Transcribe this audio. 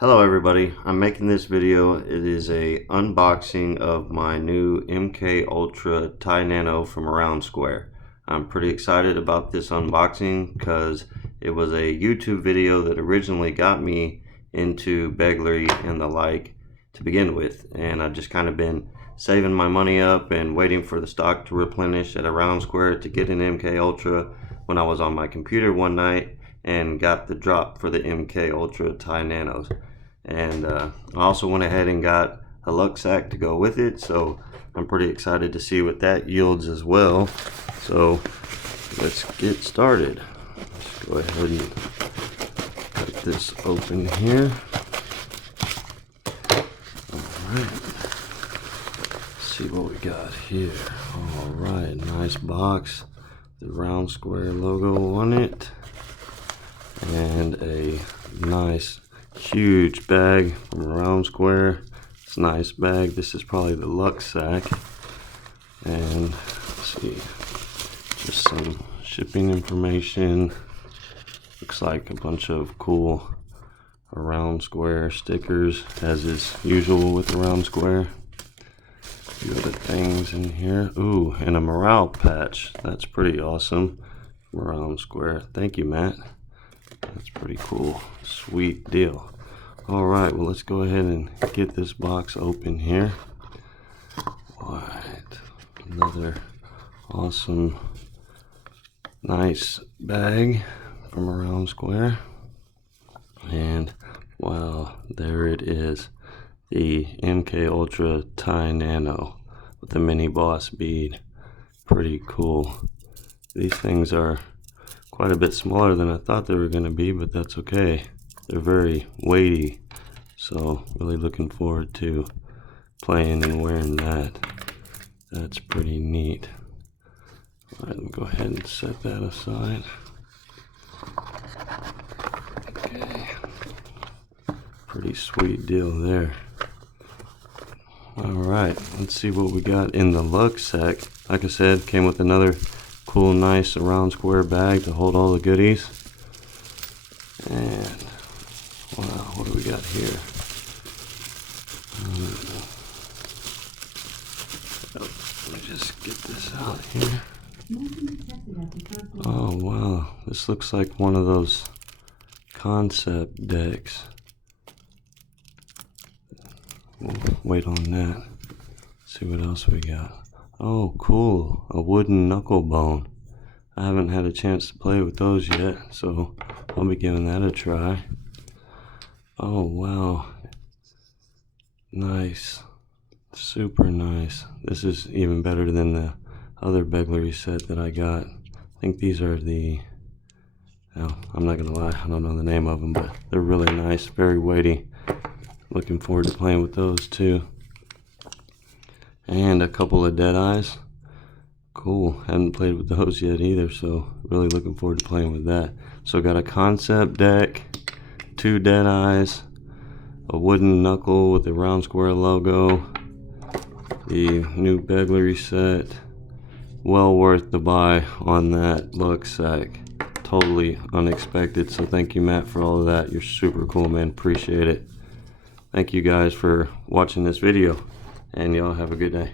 Hello everybody, I'm making this video. It is a unboxing of my new MKUltra TiNano from Aroundsquare. I'm pretty excited about this unboxing because it was a YouTube video that originally got me into beglery and the like to begin with, and I've just kind of been saving my money up and waiting for the stock to replenish at Aroundsquare to get an MKUltra when I was on my computer one night and got the drop for the MKUltra TiNanos. And I also went ahead and got a LuckSak to go with it, so I'm pretty excited to see what that yields as well. So let's get started. Let's go ahead and cut this open here. Alright, let's see what we got here. Alright, nice box, the Aroundsquare logo on it, and a nice huge bag from Aroundsquare. It's a nice bag. This is probably the LuckSak. And let's see, just some shipping information. Looks like a bunch of cool Aroundsquare stickers, as is usual with Aroundsquare. A few other things in here. Ooh, and a morale patch. That's pretty awesome from Aroundsquare. Thank you, Matt. That's pretty cool. Sweet deal. Alright, well, let's go ahead and get this box open here. Alright, another awesome, nice bag from Aroundsquare. And wow, there it is. The MKUltra TiNano with the mini boss bead. Pretty cool. These things are quite a bit smaller than I thought they were going to be, but that's okay. They're very weighty, so really looking forward to playing and wearing that. That's pretty neat. Alright, let me go ahead and set that aside. Okay, pretty sweet deal there. Alright, let's see what we got in the LuckSak. Like I said, came with another cool, nice Aroundsquare bag to hold all the goodies. And wow, what do we got here? Let me just get this out here. Oh wow, this looks like one of those concept decks. We'll wait on that. See what else we got. Oh cool, a wooden knuckle bone. I haven't had a chance to play with those yet, so I'll be giving that a try. Oh wow, nice, super nice. This is even better than the other beglery set that I got. I think these are the, well, I'm not gonna lie, I don't know the name of them, but they're really nice, very weighty. Looking forward to playing with those too. And a couple of Deadeyes. Cool, haven't played with those yet either, so really looking forward to playing with that. So got a concept deck, 2 Deadeyes, a wooden knuckle with the Aroundsquare logo, the new beglery set. Well worth the buy on that LuckSak. Totally unexpected, so thank you, Matt, for all of that. You're super cool, man. Appreciate it. Thank you guys for watching this video, and y'all have a good day.